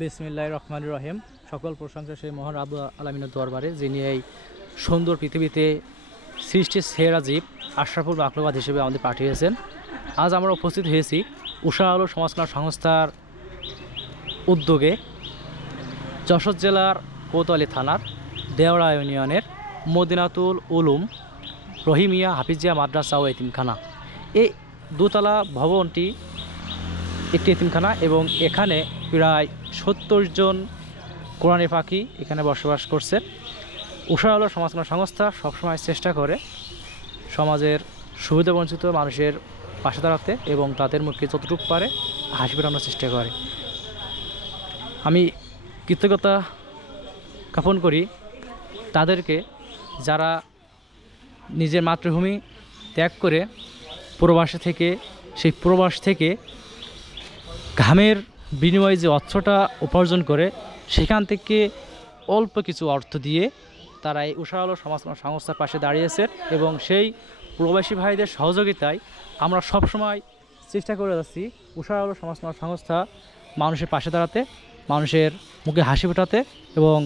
বিসমিল্লাহ রহমান রহিম। সকল প্রশংসা সেই মহান আবু আলমিনের দরবারে, যিনি এই সুন্দর পৃথিবীতে সৃষ্টির সেরা জীব, আশরাফুল মাকলুবাদ হিসেবে আমাদের পাঠিয়েছেন। আজ আমরা উপস্থিত হয়েছি উষা আলো সমাজকল্যাণ সংস্থার উদ্যোগে যশোর জেলার কোতোয়ালি থানার দেওড়া ইউনিয়নের মদিনাতুল উলুম রহিমিয়া হাফিজিয়া মাদ্রাসা ও এতিমখানা। এই দোতলা ভবনটি একটি এতিমখানা এবং এখানে প্রায় সত্তর জন কোরআনী পাখি এখানে বসবাস করছে। উষা আলো সমাজকল্যাণ সংস্থা, সবসময় চেষ্টা করে সমাজের সুবিধাবঞ্চিত মানুষের পাশে দাঁড়াতে এবং তাদের মুখে যতটুকু পারে হাসি ফেরানোর চেষ্টা করে। আমি কৃতজ্ঞতা জ্ঞাপন করি তাদেরকে যারা নিজের মাতৃভূমি ত্যাগ করে প্রবাসে থেকে, সেই প্রবাস থেকে ঘামের বিনিময়ে যে অর্থটা উপার্জন করে, সেখান থেকে অল্প কিছু অর্থ দিয়ে তারা এই উষা আলো সমাজ সংস্থার পাশে দাঁড়িয়েছে এবং সেই প্রবাসী ভাইদের সহযোগিতায় আমরা সব সময় চেষ্টা করে যাচ্ছি উষা আলো সমাজ সংস্থা মানুষের পাশে দাঁড়াতে, মানুষের মুখে হাসি ফোটাতে এবং